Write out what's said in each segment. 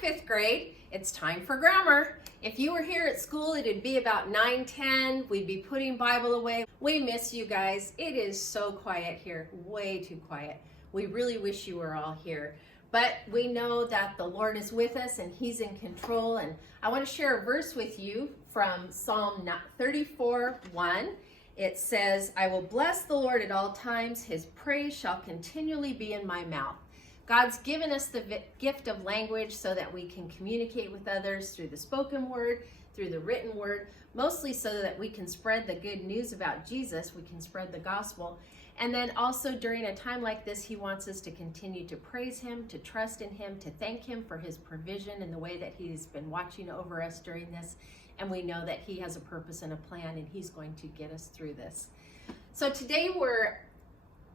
fifth grade. It's time for grammar. If you were here at school, it'd be about 9:10. We'd be putting Bible away. We miss you guys. It is so quiet here, way too quiet. We really wish you were all here. But we know that the Lord is with us and He's in control. And I want to share a verse with you from Psalm 34:1. It says, I will bless the Lord at all times. His praise shall continually be in my mouth. God's given us the gift of language so that we can communicate with others through the spoken word, through the written word, mostly so that we can spread the good news about Jesus. We can spread the gospel. And then also during a time like this, He wants us to continue to praise Him, to trust in Him, to thank Him for His provision and the way that He's been watching over us during this. And we know that He has a purpose and a plan, and He's going to get us through this. So today we're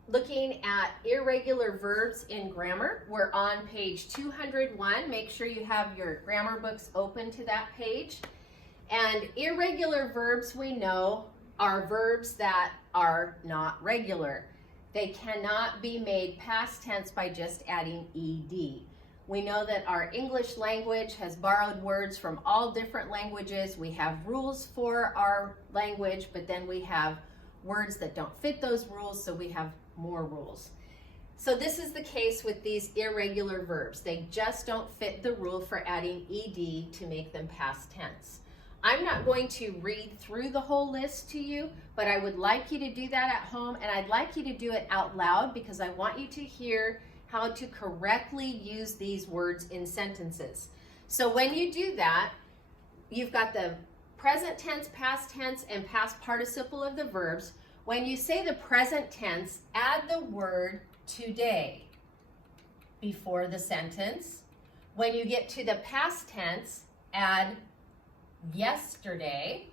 looking at irregular verbs in grammar. We're on page 201. Make sure you have your grammar books open to that page. And irregular verbs, we know, are verbs that are not regular. They cannot be made past tense by just adding ed. We know that our English language has borrowed words from all different languages. We have rules for our language, but then we have words that don't fit those rules, so we have more rules. So this is the case with these irregular verbs. They just don't fit the rule for adding ed to make them past tense. I'm not going to read through the whole list to you, but I would like you to do that at home, and I'd like you to do it out loud because I want you to hear how to correctly use these words in sentences. So when you do that, you've got the present tense, past tense, and past participle of the verbs. When you say the present tense, add the word today before the sentence. When you get to the past tense, add yesterday,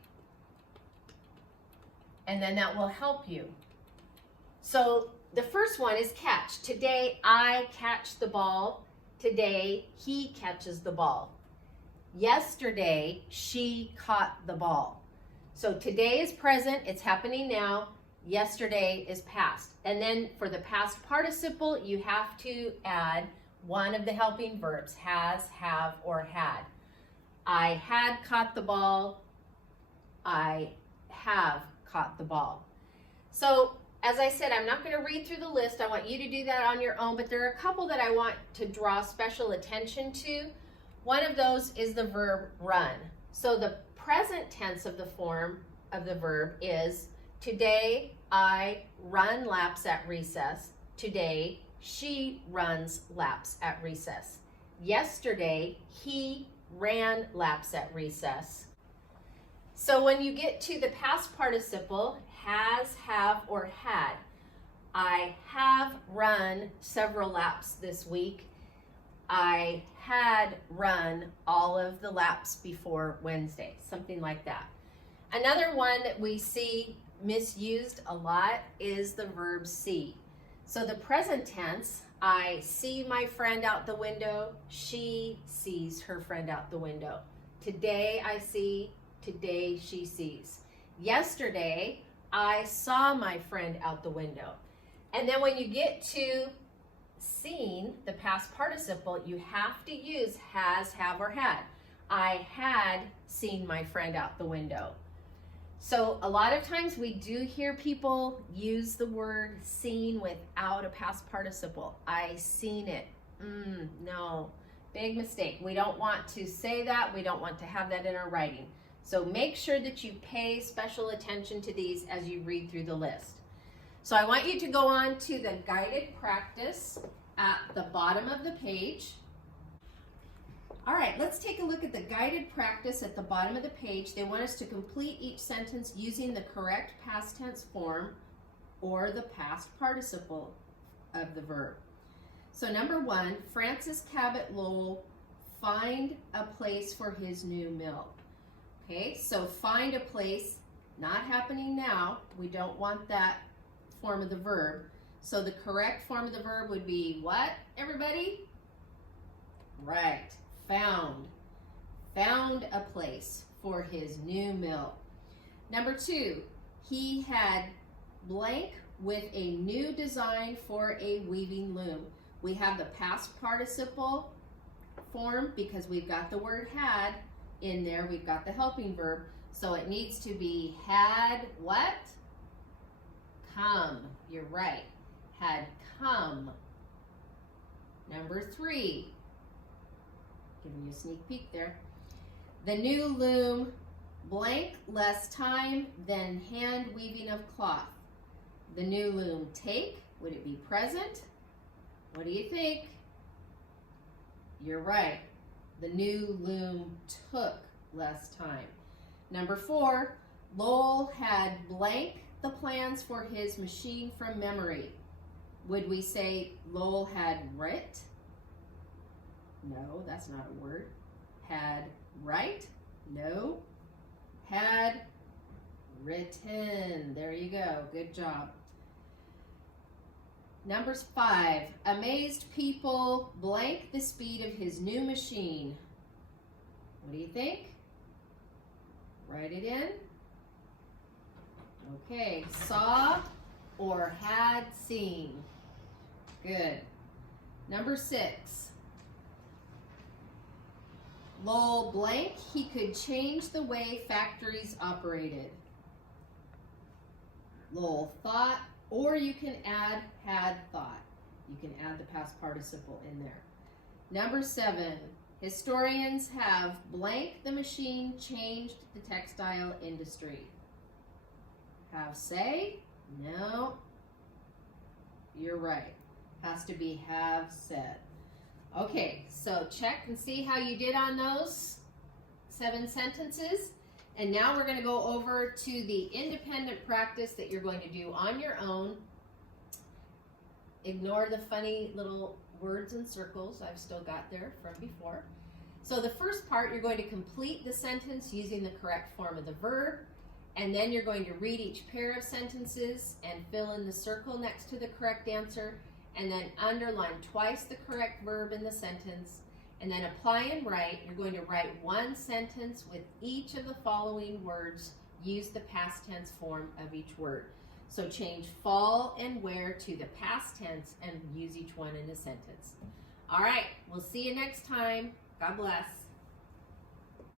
and then that will help you. So the first one is catch. Today I catch the ball. Today he catches the ball. Yesterday she caught the ball. So today is present, it's happening now. Yesterday is past. And then for the past participle, you have to add one of the helping verbs, has, have, or had. I had caught the ball. I have caught the ball. So as I said, I'm not going to read through the list. I want you to do that on your own, but there are a couple that I want to draw special attention to. One of those is the verb run. So the present tense of the form of the verb is today I run laps at recess. Today she runs laps at recess. Yesterday he ran laps at recess. So when you get to the past participle, has, have, or had, I have run several laps this week. I had run all of the laps before Wednesday, something like that. Another one that we see misused a lot is the verb see. So the present tense, I see my friend out the window. She sees her friend out the window. Today I see, today she sees. Yesterday, I saw my friend out the window. And then when you get to seen, the past participle, you have to use has, have, or had. I had seen my friend out the window. So a lot of times we do hear people use the word seen without a past participle. I seen it. No, big mistake. We don't want to say that. We don't want to have that in our writing. So make sure that you pay special attention to these as you read through the list. So I want you to go on to the guided practice at the bottom of the page. All right, let's take a look at the guided practice at the bottom of the page. They want us to complete each sentence using the correct past tense form or the past participle of the verb. So number 1, Francis Cabot Lowell find a place for his new mill. Okay, so find a place, not happening now. We don't want that form of the verb. So the correct form of the verb would be what, everybody? Right. Found a place for his new mill. Number 2, he had blank with a new design for a weaving loom. We have the past participle form because we've got the word had in there. We've got the helping verb. So it needs to be had what? Come. You're right. Had come. Number 3. Giving you a sneak peek there. The new loom, blank, less time than hand weaving of cloth. The new loom, take. Would it be present? What do you think? You're right. The new loom took less time. Number 4, Lowell had blank the plans for his machine from memory. Would we say Lowell had writ? No, that's not a word. Had write? No. Had written. There you go. Good job. Number 5, amazed people blank the speed of his new machine. What do you think? Write it in. Okay, saw or had seen. Good. Number 6, Lowell blank, he could change the way factories operated. Lowell thought, or you can add had thought. You can add the past participle in there. Number 7, historians have blank the machine changed the textile industry. Have say? No. You're right. Has to be have said. Okay, so check and see how you did on those 7 sentences. And now we're going to go over to the independent practice that you're going to do on your own. Ignore the funny little words and circles I've still got there from before. So the first part, you're going to complete the sentence using the correct form of the verb. And then you're going to read each pair of sentences and fill in the circle next to the correct answer. And then underline twice the correct verb in the sentence. And then apply and write. You're going to write one sentence with each of the following words. Use the past tense form of each word. So change fall and where to the past tense and use each one in a sentence. All right, we'll see you next time. God bless.